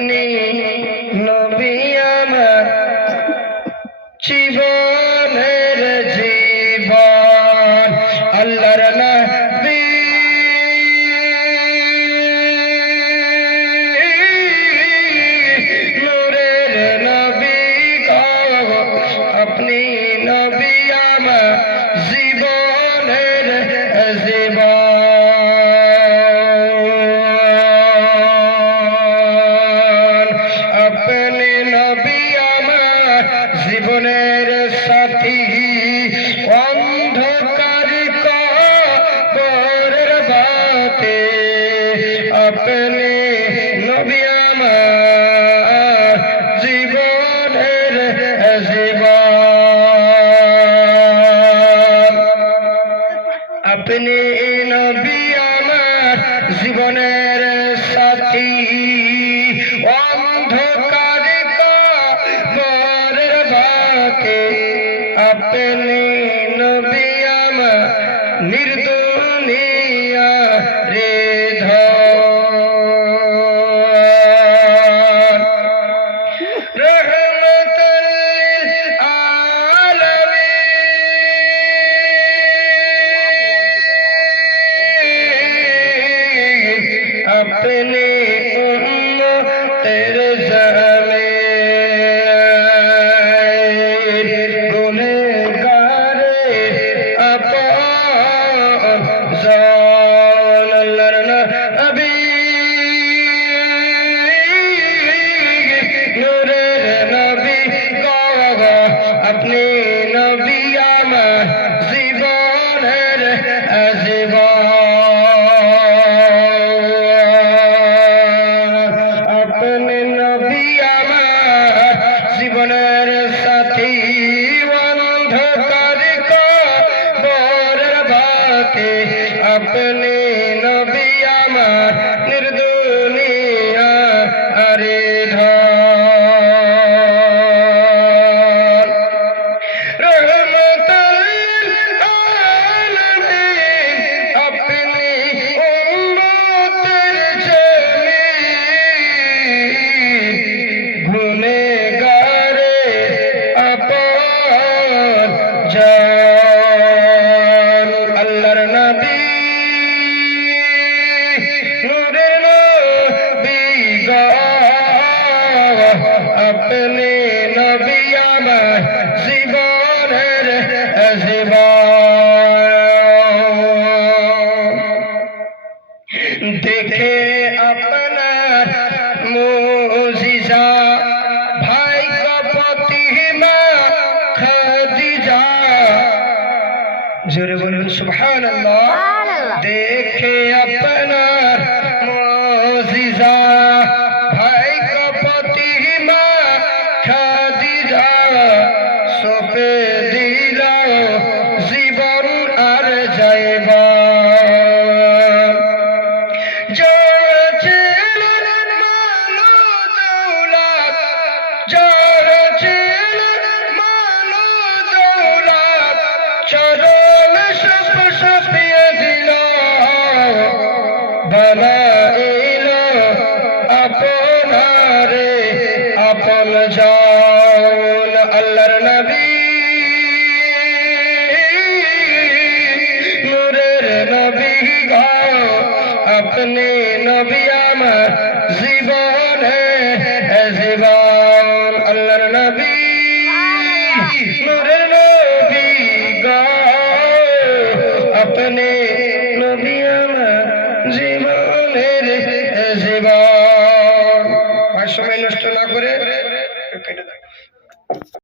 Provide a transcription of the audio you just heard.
अपनी नबी आमार জীবনের জীবন আল্লাহর নবী নূরের নবী গো আপনি নবী আমার জীবনের জীবন আপনি নবী আমার জীবনের সাথী অন্ধকার কবরের বাতে আপনি নবী আমার জীবনের জীবন আপনি নবী আমার জীবনের সাথী অন্ধকার কবরের বাতে আপনি নবী আমার নির্দুনিয়া রে ধন রহমতুল লিল আলামিন আপনি উম্মতের জামিন গুনেহগারে আপন জন আল্লাহর নবী নূরের নবী গো আপনি নবী আমার জীবনের জীবন আপনি নবী আমার জীবনের সাথী অন্ধকার কবরের বাতে আপনি নবী আমার নির্দুনিয়া রে ধন রহমতুল লিল আলামিন আপনি উম্মতের জামিন গুনেহগারে আপন জন আল্লাহর নবী নূরের নবী গো আপনি নবী আমার জীবনের জীবন দেখে আপনার মুজিজা ভাই কপতিমা খাদিজা জোরে বলুন সুবহানাল্লাহ দেখে আপনার মুজিজা ভাই কপতিমা খাদিজা সপে দিলাও জীবন আর যাইবা जो